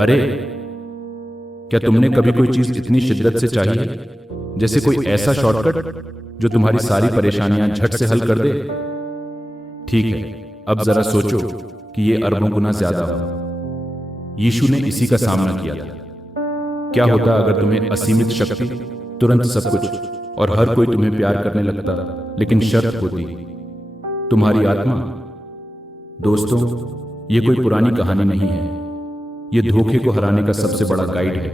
अरे, क्या तुमने कभी कोई चीज इतनी शिद्दत से चाहिए, जैसे कोई ऐसा शॉर्टकट जो तुम्हारी सारी परेशानियां झट से हल कर दे? ठीक है, अब जरा सोचो कि ये अरबों गुना ज्यादा हो। यीशु ने इसी का सामना किया था। क्या होता अगर तुम्हें असीमित शक्ति, तुरंत सब कुछ और हर कोई तुम्हें प्यार करने लगता, लेकिन शर्त होती तुम्हारी आत्मा? दोस्तों, ये कोई पुरानी कहानी नहीं है। ये धोखे को हराने का सबसे बड़ा गाइड है,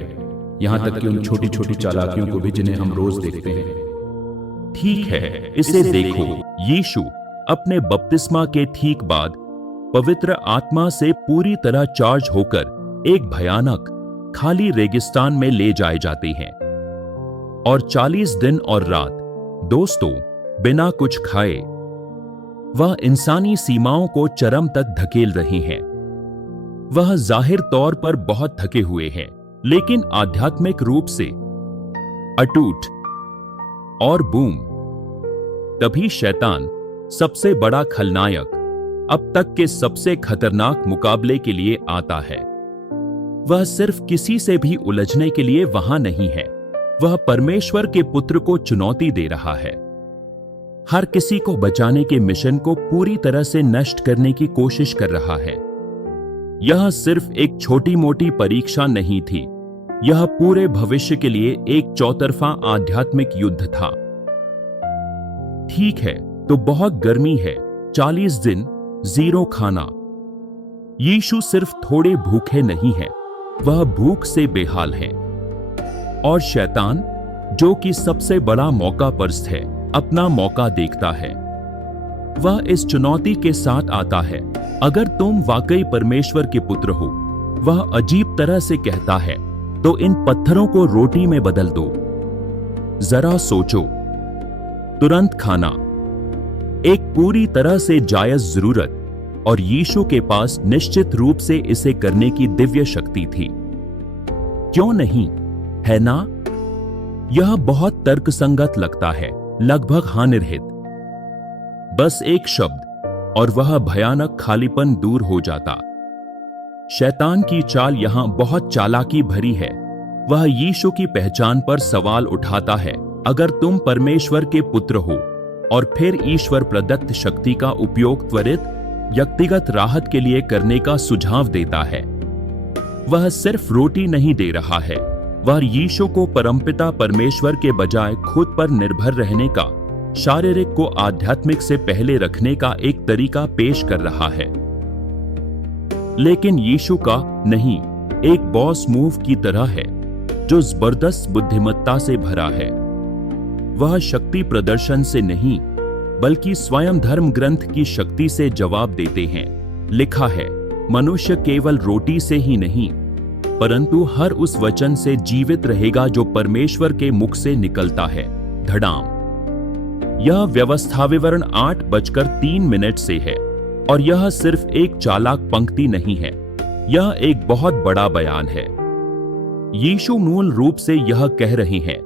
यहां तक कि उन छोटी छोटी चालाकियों को भी जिन्हें हम रोज देखते हैं। ठीक है, इसे देखो। यीशु अपने बपतिस्मा के ठीक बाद पवित्र आत्मा से पूरी तरह चार्ज होकर एक भयानक खाली रेगिस्तान में ले जाए जाते हैं और 40 दिन और रात, दोस्तों, बिना कुछ खाए वह इंसानी सीमाओं को चरम तक धकेल रहे हैं। वह जाहिर तौर पर बहुत थके हुए हैं, लेकिन आध्यात्मिक रूप से अटूट। और बूम, तभी शैतान, सबसे बड़ा खलनायक, अब तक के सबसे खतरनाक मुकाबले के लिए आता है। वह सिर्फ किसी से भी उलझने के लिए वहां नहीं है, वह परमेश्वर के पुत्र को चुनौती दे रहा है। हर किसी को बचाने के मिशन को पूरी तरह से नष्ट करने की कोशिश कर रहा है। यह सिर्फ एक छोटी मोटी परीक्षा नहीं थी, यह पूरे भविष्य के लिए एक चौतरफा आध्यात्मिक युद्ध था। ठीक है, तो बहुत गर्मी है, 40 दिन, 0 खाना। यीशु सिर्फ थोड़े भूखे नहीं है, वह भूख से बेहाल है। और शैतान, जो कि सबसे बड़ा मौका परस्त है, अपना मौका देखता है। वह इस चुनौती के साथ आता है, अगर तुम वाकई परमेश्वर के पुत्र हो, वह अजीब तरह से कहता है, तो इन पत्थरों को रोटी में बदल दो। जरा सोचो, तुरंत खाना, एक पूरी तरह से जायज जरूरत, और यीशु के पास निश्चित रूप से इसे करने की दिव्य शक्ति थी। क्यों नहीं, है ना? यह बहुत तर्कसंगत लगता है, लगभग हानिरहित। बस एक शब्द और वह भयानक खालीपन दूर हो जाता। शैतान की चाल यहां बहुत चालाकी भरी है। वह यीशु की पहचान पर सवाल उठाता है, अगर तुम परमेश्वर के पुत्र हो, और फिर ईश्वर प्रदत्त शक्ति का उपयोग त्वरित व्यक्तिगत राहत के लिए करने का सुझाव देता है। वह सिर्फ रोटी नहीं दे रहा है, वह यीशु को परमपिता परमेश्वर के बजाय खुद पर निर्भर रहने का, शारीरिक को आध्यात्मिक से पहले रखने का एक तरीका पेश कर रहा है। लेकिन यीशु का नहीं, एक बॉस मूव की तरह है, जो जबरदस्त बुद्धिमत्ता से भरा है। वह शक्ति प्रदर्शन से नहीं, बल्कि स्वयं धर्म ग्रंथ की शक्ति से जवाब देते हैं। लिखा है, मनुष्य केवल रोटी से ही नहीं, परंतु हर उस वचन से जीवित रहेगा जो परमेश्वर के मुख से निकलता है। धड़ाम। यह व्यवस्था विवरण 8:03 से है, और यह सिर्फ एक चालाक पंक्ति नहीं है, यह एक बहुत बड़ा बयान है। यीशु मूल रूप से यह कह रहे हैं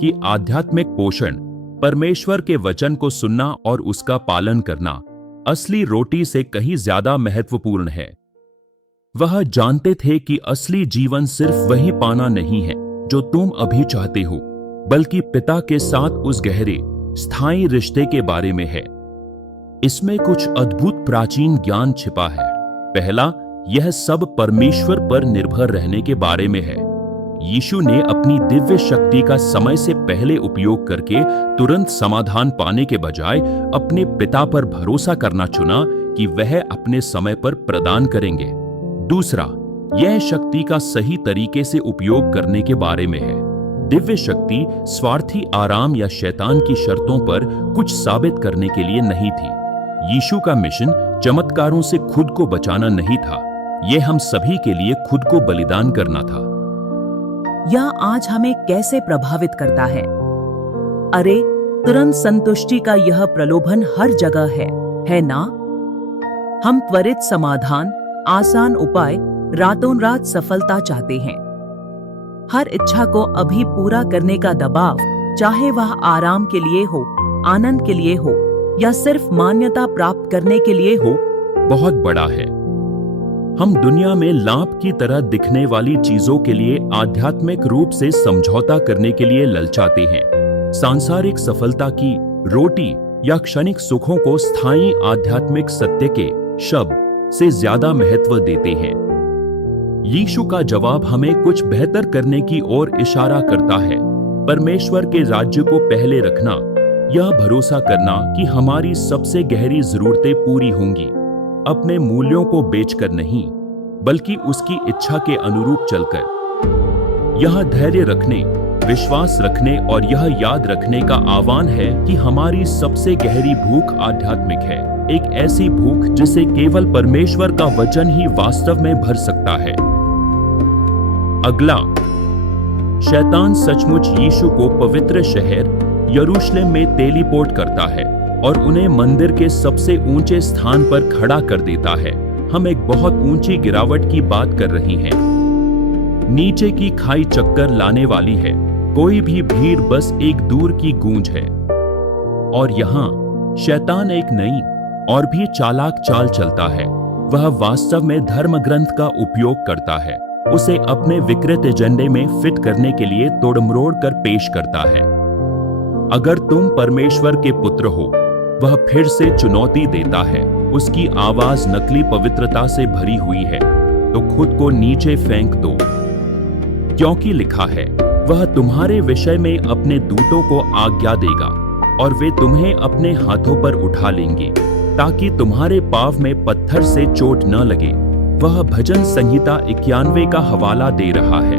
कि आध्यात्मिक पोषण, परमेश्वर के वचन को सुनना और उसका पालन करना, असली रोटी से कहीं ज्यादा महत्वपूर्ण है। वह जानते थे कि असली जीवन सिर्फ वही पाना नहीं है जो तुम अभी चाहते हो, बल्कि पिता के साथ उस गहरे, स्थायी रिश्ते के बारे में है। इसमें कुछ अद्भुत प्राचीन ज्ञान छिपा है। पहला, यह सब परमेश्वर पर निर्भर रहने के बारे में है। यीशु ने अपनी दिव्य शक्ति का समय से पहले उपयोग करके तुरंत समाधान पाने के बजाय अपने पिता पर भरोसा करना चुना कि वह अपने समय पर प्रदान करेंगे। दूसरा, यह शक्ति का सही तरीके से उपयोग करने के बारे में है। दिव्य शक्ति स्वार्थी आराम या शैतान की शर्तों पर कुछ साबित करने के लिए नहीं थी। यीशु का मिशन चमत्कारों से खुद को बचाना नहीं था, यह हम सभी के लिए खुद को बलिदान करना था। यह आज हमें कैसे प्रभावित करता है? अरे, तुरंत संतुष्टि का यह प्रलोभन हर जगह है ना? हम त्वरित समाधान, आसान उपाय, रातों रात सफलता चाहते हैं। हर इच्छा को अभी पूरा करने का दबाव, चाहे वह आराम के लिए हो, आनंद के लिए हो, या सिर्फ मान्यता प्राप्त करने के लिए हो, बहुत बड़ा है। हम दुनिया में लाभ की तरह दिखने वाली चीजों के लिए आध्यात्मिक रूप से समझौता करने के लिए ललचाते हैं। सांसारिक सफलता की रोटी या क्षणिक सुखों को स्थायी आध्यात्मिक सत्य के शब्द से ज्यादा महत्व देते हैं। यीशु का जवाब हमें कुछ बेहतर करने की ओर इशारा करता है। परमेश्वर के राज्य को पहले रखना, यह भरोसा करना कि हमारी सबसे गहरी जरूरतें पूरी होंगी, अपने मूल्यों को बेचकर नहीं बल्कि उसकी इच्छा के अनुरूप चलकर। यह धैर्य रखने, विश्वास रखने और यह याद रखने का आह्वान है कि हमारी सबसे गहरी भूख आध्यात्मिक है, एक ऐसी भूख जिसे केवल परमेश्वर का वचन ही वास्तव में भर सकता है। अगला, शैतान सचमुच यीशु को पवित्र शहर यरूशलेम में टेलीपोर्ट करता है और उन्हें मंदिर के सबसे ऊंचे स्थान पर खड़ा कर देता है। हम एक बहुत ऊंची गिरावट की बात कर रही हैं। नीचे की खाई चक्कर लाने वाली है, कोई भी भीड़ बस एक दूर की गूंज है। और यहाँ शैतान एक नई और भी चालाक चाल चलता है। वह वास्तव में धर्म ग्रंथ का उपयोग करता है, उसे अपने विकृत एजेंडे में फिट करने के लिए तोड़मरोड़ कर पेश करता है। अगर तुम परमेश्वर के पुत्र हो, वह फिर से चुनौती देता है। उसकी आवाज नकली पवित्रता से भरी हुई है, तो खुद को नीचे फेंक दो, क्योंकि लिखा है, वह तुम्हारे विषय में अपने दूतों को आज्ञा देगा और वे तुम्हें अपने हाथों पर उठा लेंगे, ताकि तुम्हारे पांव में पत्थर से चोट न लगे। वह भजन संहिता 91 का हवाला दे रहा है,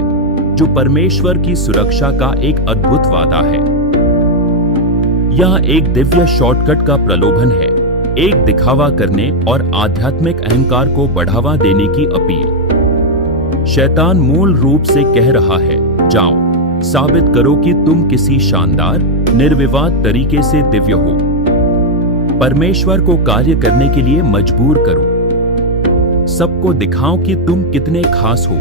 जो परमेश्वर की सुरक्षा का एक अद्भुत वादा है। यह एक दिव्य शॉर्टकट का प्रलोभन है, एक दिखावा करने और आध्यात्मिक अहंकार को बढ़ावा देने की अपील। शैतान मूल रूप से कह रहा है, जाओ, साबित करो कि तुम किसी शानदार, निर्विवाद तरीके से दिव्य हो। परमेश्वर को कार्य करने के लिए मजबूर करो। सबको दिखाओ कि तुम कितने खास हो।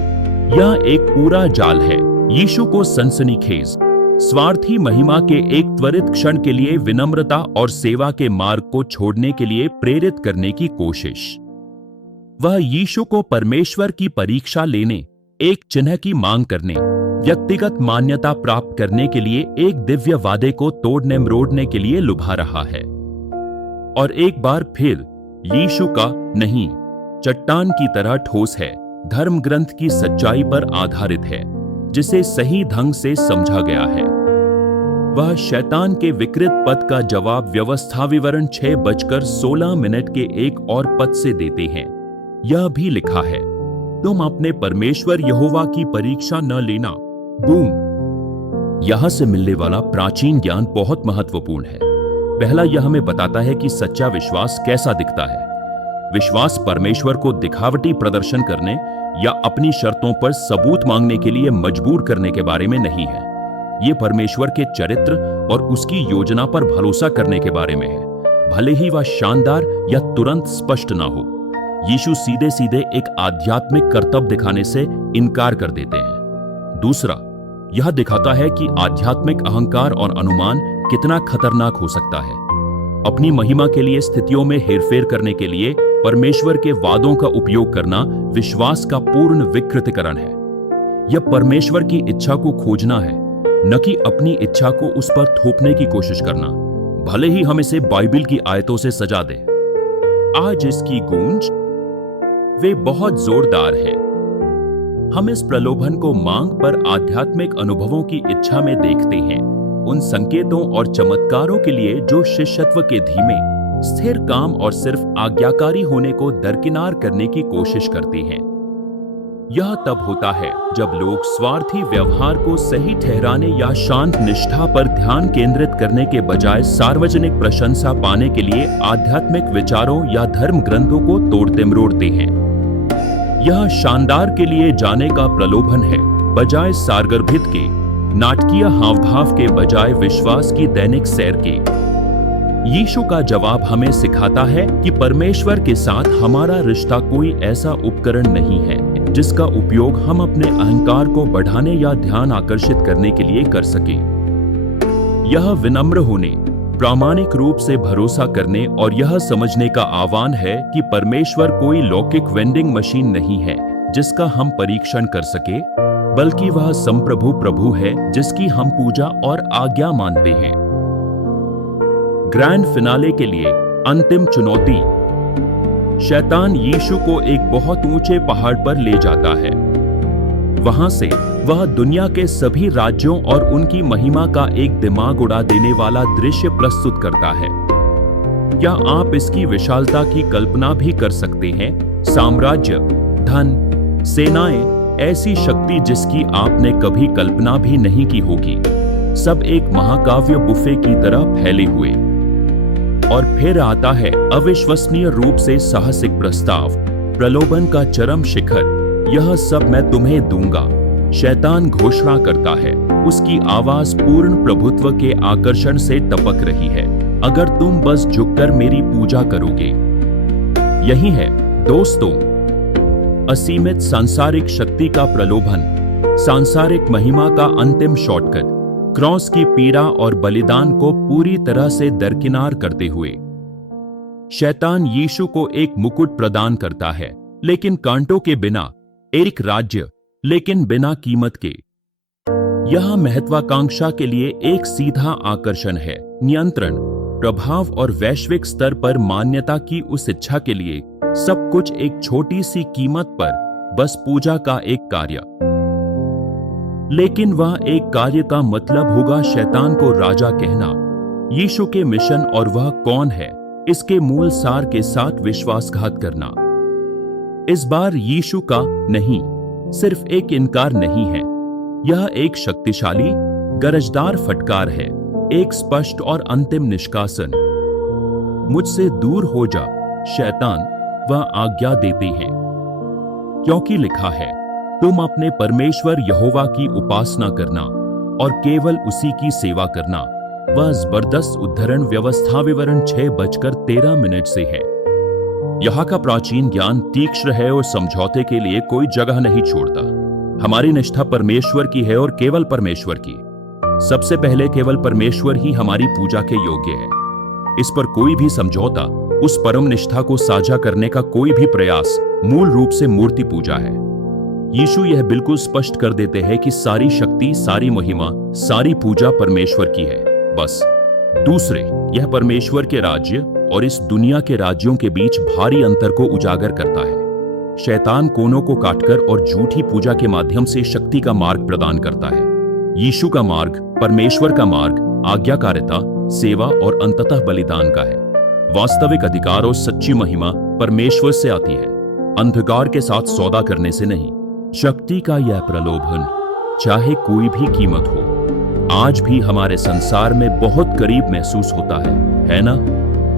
यह एक पूरा जाल है, यीशु को सनसनीखेज, स्वार्थी महिमा के एक त्वरित क्षण के लिए विनम्रता और सेवा के मार्ग को छोड़ने के लिए प्रेरित करने की कोशिश। वह यीशु को परमेश्वर की परीक्षा लेने, एक चिन्ह की मांग करने, व्यक्तिगत मान्यता प्राप्त करने के लिए एक दिव्य वादे को तोड़ने मरोड़ने के लिए लुभा रहा है। और एक बार फिर यीशु का नहीं, चट्टान की तरह ठोस है, धर्म ग्रंथ की सच्चाई पर आधारित है, जिसे सही ढंग से समझा गया है। वह शैतान के विकृत पद का जवाब व्यवस्था विवरण 6:16 के एक और पद से देते हैं। यह भी लिखा है, तुम अपने परमेश्वर यहोवा की परीक्षा न लेना। बूम। यहां से मिलने वाला प्राचीन ज्ञान बहुत महत्वपूर्ण है। पहला, यह हमें बताता है कि सच्चा विश्वास कैसा दिखता है। विश्वास परमेश्वर को दिखावटी प्रदर्शन करने या अपनी शर्तों पर सबूत मांगने के लिए मजबूर करने के बारे में नहीं है। यह परमेश्वर के चरित्र और उसकी योजना पर भरोसा करने के बारे में है, भले ही वह शानदार या तुरंत स्पष्ट ना हो। यीशु सीधे सीधे एक आध्यात्मिक कर्तव्य दिखाने से इनकार कर देते हैं। दूसरा, यह दिखाता है कि आध्यात्मिक अहंकार और अनुमान कितना खतरनाक हो सकता है। अपनी महिमा के लिए स्थितियों में हेरफेर करने के लिए परमेश्वर के वादों का उपयोग करना विश्वास का पूर्ण विकृतीकरण है। यह परमेश्वर की इच्छा को खोजना है, न कि अपनी इच्छा को उस पर थोपने की कोशिश करना, भले ही हम इसे बाइबल की आयतों से सजा दें। आज इसकी गूंज वे बहुत जोरदार है। हम इस प्रलोभन को मांग पर आध्यात्मिक अनुभवों की इच्छा में देखते हैं, उन संकेतों और चमत्कारों के लिए जो शिष्यत्व के धीमे, स्थिर काम और सिर्फ आज्ञाकारी होने को दरकिनार करने की कोशिश करते हैं। यह तब होता है जब लोग स्वार्थी व्यवहार को सही ठहराने या शांत निष्ठा पर ध्यान केंद्रित करने के बजाय सार्वजनिक प्रशंसा पाने के लिए आध्यात्मिक विचारों या धर्म ग्रंथों को तोड़ते मरोड़ते हैं। यह शानदार के लिए जाने का प्रलोभन है, बजाय सारगर्भित के, नाटकीय हावभाव के बजाय विश्वास की दैनिक सैर के। यीशु का जवाब हमें सिखाता है कि परमेश्वर के साथ हमारा रिश्ता कोई ऐसा उपकरण नहीं है जिसका उपयोग हम अपने अहंकार को बढ़ाने या ध्यान आकर्षित करने के लिए कर सके। यह विनम्र होने, प्रामाणिक रूप से भरोसा करने और यह समझने का आह्वान है कि परमेश्वर कोई लौकिक वेंडिंग मशीन नहीं है जिसका हम परीक्षण कर सके, बल्कि वह संप्रभु प्रभु है जिसकी हम पूजा और आज्ञा मानते हैं। ग्रैंड फिनाले के लिए अंतिम चुनौती। शैतान यीशु को एक बहुत ऊंचे पहाड़ पर ले जाता है। वहां से वह दुनिया के सभी राज्यों और उनकी महिमा का एक दिमाग उड़ा देने वाला दृश्य प्रस्तुत करता है। क्या आप इसकी विशालता की कल्पना भी कर सकते हैं? साम्राज्य, धन, सेनाएं, ऐसी शक्ति जिसकी आपने कभी कल्पना भी नहीं की होगी, सब एक महाकाव्य बुफे की तरह फैले हुए। और फिर आता है अविश्वसनीय रूप से साहसिक प्रस्ताव, प्रलोभन का चरम शिखर। यह सब मैं तुम्हें दूंगा, शैतान घोषणा करता है। उसकी आवाज पूर्ण प्रभुत्व के आकर्षण से टपक रही है। अगर तुम बस झुककर मेरी पूजा करोगे। यही है दोस्तों, असीमित सांसारिक शक्ति का प्रलोभन, सांसारिक महिमा का अंतिम शॉर्टकट, क्रॉस की पीड़ा और बलिदान को पूरी तरह से दरकिनार करते हुए। शैतान यीशु को एक मुकुट प्रदान करता है, लेकिन कांटों के बिना, एक राज्य लेकिन बिना कीमत के। यह महत्वाकांक्षा के लिए एक सीधा आकर्षण है, नियंत्रण, प्रभाव और वैश्विक स्तर पर मान्यता की उस इच्छा के लिए सब कुछ एक छोटी सी कीमत पर, बस पूजा का एक कार्य। लेकिन वह एक कार्य का मतलब होगा शैतान को राजा कहना, यीशु के मिशन और वह कौन है, इसके मूल सार के साथ विश्वासघात करना। इस बार यीशु का नहीं सिर्फ एक इनकार नहीं है, यह एक शक्तिशाली, गरजदार फटकार है, एक स्पष्ट और अंतिम निष्कासन। मुझसे दूर हो जा शैतान, वह आज्ञा देते हैं, क्योंकि लिखा है, तुम अपने परमेश्वर यहोवा की उपासना करना और केवल उसी की सेवा करना। वह जबरदस्त उद्धरण व्यवस्था विवरण 6:13 से है। यहाँ का प्राचीन ज्ञान तीक्ष्ण है और समझौते के लिए कोई जगह नहीं छोड़ता। हमारी निष्ठा परमेश्वर की है और केवल परमेश्वर की। सबसे पहले केवल परमेश्वर ही हमारी पूजा के योग्य है। इस पर कोई भी समझौता, उस परम निष्ठा को साझा करने का कोई भी प्रयास मूल रूप से मूर्ति पूजा है। यीशु यह बिल्कुल स्पष्ट कर देते हैं कि सारी शक्ति, सारी महिमा, सारी पूजा परमेश्वर की है, बस। दूसरे, यह परमेश्वर के राज्य और इस दुनिया के राज्यों के बीच भारी अंतर को उजागर करता है। शैतान कोनों को काटकर और झूठी पूजा के माध्यम से शक्ति का मार्ग प्रदान करता है। यीशु का मार्ग, परमेश्वर का मार्ग, आज्ञाकारिता, सेवा और अंततः बलिदान का है। वास्तविक अधिकार और सच्ची महिमा परमेश्वर से आती है, अंधकार के साथ सौदा करने से नहीं। शक्ति का यह प्रलोभन, चाहे कोई भी कीमत हो, आज भी हमारे संसार में बहुत करीब महसूस होता है ना?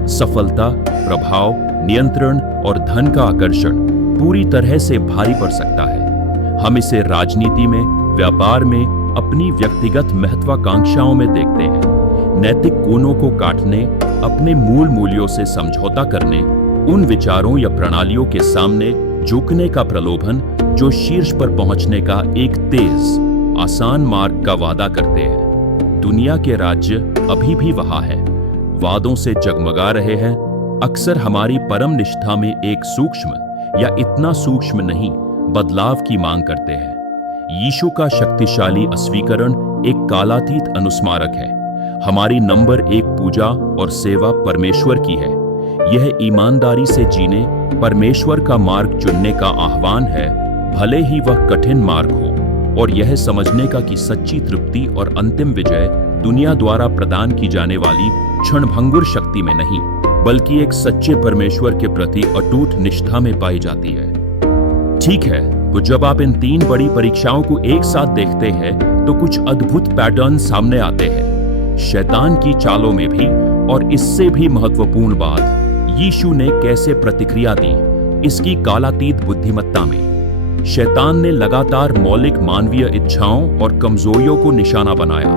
सफलता, प्रभाव, नियंत्रण और धन का आकर्षण पूरी तरह से भारी पड़ सकता है। हम इसे राजनीति में, व्यापार में, अपनी व्यक्तिगत महत्वाकांक्षाओं में देखते हैं। नैतिक कोनों को काटने, अपने मूल मूल्यों से समझौता करने, उन विचारों या प्रणालियों के सामने झुकने का प्रलोभन जो शीर्ष पर पहुंचने का एक तेज, आसान मार्ग का वादा करते हैं। दुनिया के राज्य अभी भी वहां है, वादों से जगमगा रहे हैं, अक्सर हमारी परम निष्ठा में एक सूक्ष्म या इतना सूक्ष्म नहीं बदलाव की मांग करते हैं। यीशु का शक्तिशाली अस्वीकरण एक कालातीत अनुस्मारक है। हमारी नंबर 1 पूजा और सेवा परमेश्वर की है। यह ईमानदारी से जीने, परमेश्वर का मार्ग चुनने का आह्वान है, भले ही वह कठिन मार्ग हो, और यह समझने का कि सच्ची तृप्ति और अंतिम विजय दुनिया द्वारा प्रदान की जाने वाली क्षणभंगुर शक्ति में नहीं, बल्कि एक सच्चे परमेश्वर के प्रति अटूट निष्ठा में पाई जाती है। ठीक है, तो जब आप इन 3 बड़ी परीक्षाओं को एक साथ देखते हैं तो कुछ अद्भुत पैटर्न सामने आते हैं। शैतान की चालों में भी, और इससे भी महत्वपूर्ण बात, यीशु ने कैसे प्रतिक्रिया दी, इसकी कालातीत बुद्धिमत्ता में। शैतान ने लगातार मौलिक मानवीय इच्छाओं और कमजोरियों को निशाना बनाया।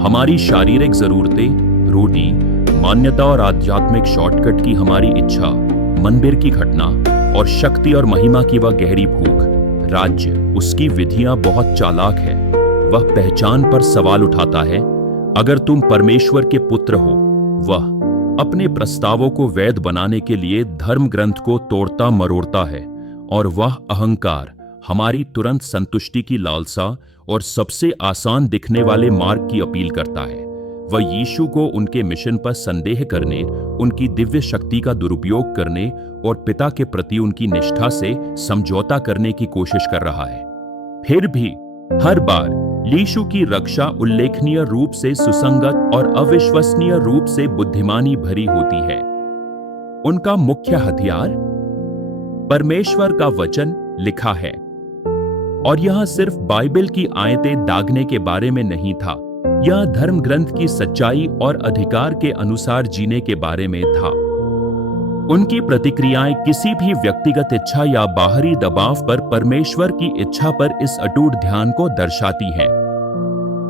हमारी शारीरिक जरूरतें, रोटी, मान्यता और आध्यात्मिक शॉर्टकट की हमारी इच्छा, मनबेर की घटना और शक्ति और महिमा की वह गहरी भूख। राज्य, उसकी विधियां बहुत चालाक है। वह पहचान पर सवाल उठाता है, अगर तुम परमेश्वर के पुत्र हो, वह अपने प्रस्तावों को वैध बनाने के लिए धर्म ग्रंथ को तोड़ता मरोड़ता है, और वह अहंकार हमारी तुरंत संतुष्टि की लालसा और सबसे आसान दिखने वाले मार्ग की अपील करता है। वह यीशु को उनके मिशन पर संदेह करने, उनकी दिव्य शक्ति का दुरुपयोग करने और पिता के प्रति उनकी निष्ठा से समझौता करने की कोशिश कर रहा है। फिर भी हर बार यीशु की रक्षा उल्लेखनीय रूप से सुसंगत और अविश्वसनीय रूप से बुद्धिमानी भरी होती है। उनका मुख्य हथियार परमेश्वर का वचन लिखा है, और यह सिर्फ बाइबल की आयतें दागने के बारे में नहीं था, यह धर्म ग्रंथ की सच्चाई और अधिकार के अनुसार जीने के बारे में था। उनकी प्रतिक्रियाएं किसी भी व्यक्तिगत इच्छा या बाहरी दबाव पर परमेश्वर की इच्छा पर इस अटूट ध्यान को दर्शाती हैं।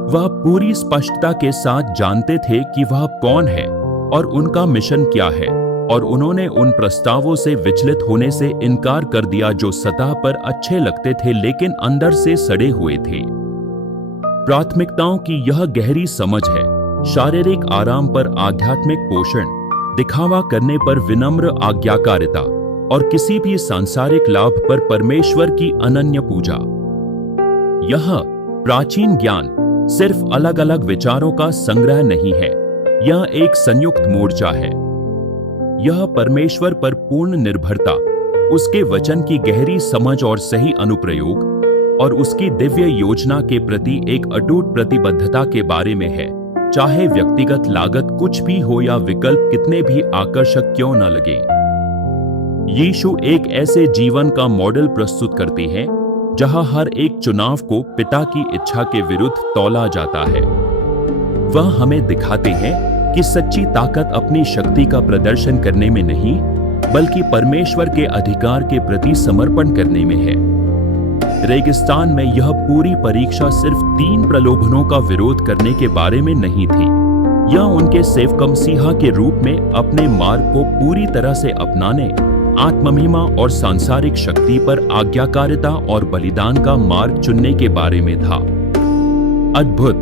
वह पूरी स्पष्टता के साथ जानते थे कि वह कौन है और उनका मिशन क्या है, और उन्होंने उन प्रस्तावों से विचलित होने से इनकार कर दिया जो सतह पर अच्छे लगते थे लेकिन अंदर से सड़े हुए थे। प्राथमिकताओं की यह गहरी समझ है, शारीरिक आराम पर आध्यात्मिक पोषण, दिखावा करने पर विनम्र आज्ञाकारिता और किसी भी सांसारिक लाभ पर परमेश्वर की अनन्य पूजा। यह प्राचीन ज्ञान सिर्फ अलग अलग विचारों का संग्रह नहीं है, यह एक संयुक्त मोर्चा है। यह परमेश्वर पर पूर्ण निर्भरता, उसके वचन की गहरी समझ और सही अनुप्रयोग, और उसकी दिव्य योजना के प्रति एक अटूट प्रतिबद्धता के बारे में है, चाहे व्यक्तिगत लागत कुछ भी हो या विकल्प कितने भी आकर्षक क्यों न लगे। यीशु एक ऐसे जीवन का मॉडल प्रस्तुत करते हैं जहां हर एक चुनाव को पिता की इच्छा के विरुद्ध तौला जाता है। वह हमें दिखाते हैं कि सच्ची ताकत अपनी शक्ति का प्रदर्शन करने में नहीं, बल्कि परमेश्वर के अधिकार के प्रति समर्पण करने में है। रेगिस्तान में यह पूरी परीक्षा सिर्फ 3 प्रलोभनों का विरोध करने के बारे में नहीं थी। यह उनके सेवक मसीहा के रूप में अपने मार्ग को पूरी तरह से अपनाने, आत्ममहिमा और सांसारिक शक्ति पर आज्ञाकारिता और बलिदान का मार्ग चुनने के बारे में था। अद्भुत!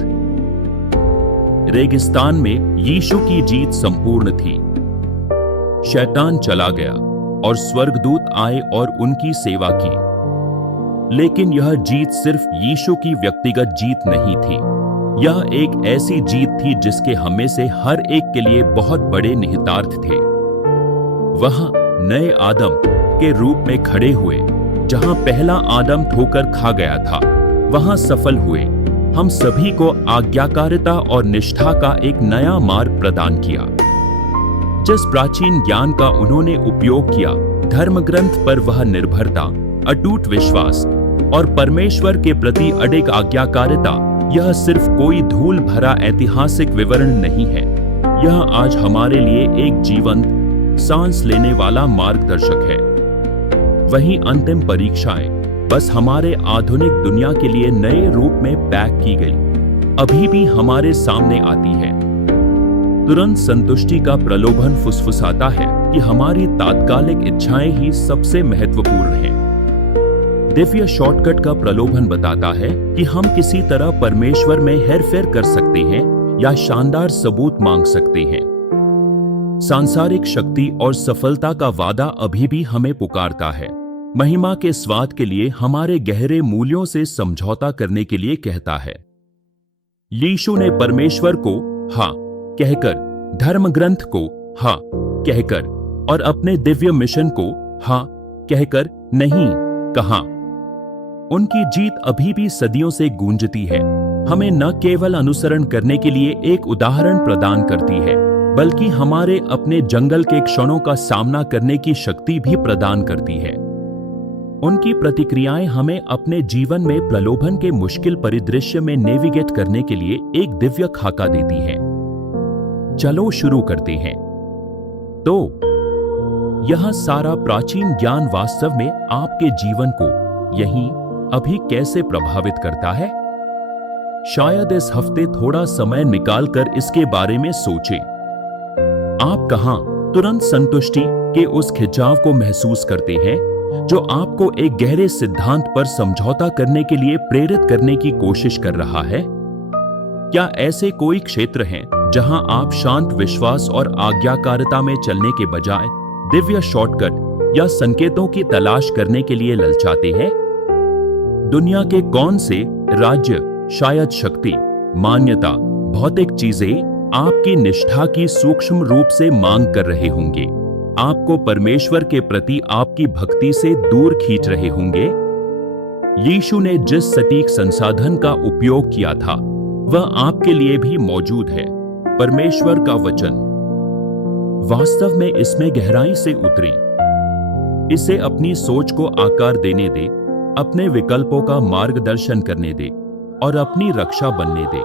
रेगिस्तान में यीशु की जीत संपूर्ण थी। शैतान चला गया और स्वर्गदूत आए और उनकी सेवा की। लेकिन यह जीत सिर्फ यीशु की व्यक्तिगत जीत नहीं थी, यह एक ऐसी जीत थी जिसके हमें से हर एक के लिए बहुत बड़े निहितार्थ थे। वह नए आदम के रूप में खड़े हुए, जहां पहला आदम ठोकर खा गया था, वहां सफल हुए, हम सभी को आज्ञाकारिता और निष्ठा का एक नया मार्ग प्रदान किया। जिस प्राचीन ज्ञान का उन्होंने उपयोग किया, धर्म ग्रंथ पर वह निर्भरता, अटूट विश्वास और परमेश्वर के प्रति अडिग आज्ञाकारिता, यह सिर्फ कोई धूल भरा ऐतिहासिक विवरण नहीं है, यह आज हमारे लिए एक जीवंत, सांस लेने वाला मार्गदर्शक है। वहीं अंतिम परीक्षाएं बस हमारे आधुनिक दुनिया के लिए नए रूप में पैक की गई, अभी भी हमारे सामने आती है। तुरंत संतुष्टि का प्रलोभन फुसफुसाता है कि हमारी तात्कालिक इच्छाएं ही सबसे महत्वपूर्ण हैं। दिव्य शॉर्टकट का प्रलोभन बताता है कि हम किसी तरह परमेश्वर में हेरफेर कर सकते हैं या शानदार सबूत मांग सकते हैं। सांसारिक शक्ति और सफलता का वादा अभी भी हमें पुकारता है, महिमा के स्वाद के लिए हमारे गहरे मूल्यों से समझौता करने के लिए कहता है। यीशु ने परमेश्वर को हाँ कहकर, धर्म ग्रंथ को हाँ कहकर और अपने दिव्य मिशन को हाँ कहकर नहीं कहा। उनकी जीत अभी भी सदियों से गूंजती है, हमें न केवल अनुसरण करने के लिए एक उदाहरण प्रदान करती है, बल्कि हमारे अपने जंगल के क्षणों का सामना करने की शक्ति भी प्रदान करती है। उनकी प्रतिक्रियाएं हमें अपने जीवन में प्रलोभन के मुश्किल परिदृश्य में नेविगेट करने के लिए एक दिव्य खाका देती हैं। चलो शुरू करते हैं। तो यह सारा प्राचीन ज्ञान वास्तव में आपके जीवन को यहीं अभी कैसे प्रभावित करता है? शायद इस हफ्ते थोड़ा समय निकालकर इसके बारे में सोचें। आप कहां तुरंत संतुष्टि के उस खिंचाव को महसूस करते हैं जो आपको एक गहरे सिद्धांत पर समझौता करने के लिए प्रेरित करने की कोशिश कर रहा है? क्या ऐसे कोई क्षेत्र हैं जहां आप शांत विश्वास और आज्ञाकारिता में चलने के बजाय दिव्य शॉर्टकट या संकेतों की तलाश करने के लिए ललचाते हैं? दुनिया के कौन से राज्य, शायद शक्ति, मान्यता, भौतिक चीजें आपकी निष्ठा की सूक्ष्म रूप से मांग कर रहे होंगे, आपको परमेश्वर के प्रति आपकी भक्ति से दूर खींच रहे होंगे? यीशु ने जिस सटीक संसाधन का उपयोग किया था वह आपके लिए भी मौजूद है, परमेश्वर का वचन। वास्तव में इसमें गहराई से उतरें, इसे अपनी सोच को आकार देने दे, अपने विकल्पों का मार्गदर्शन करने दे और अपनी रक्षा बनने दे।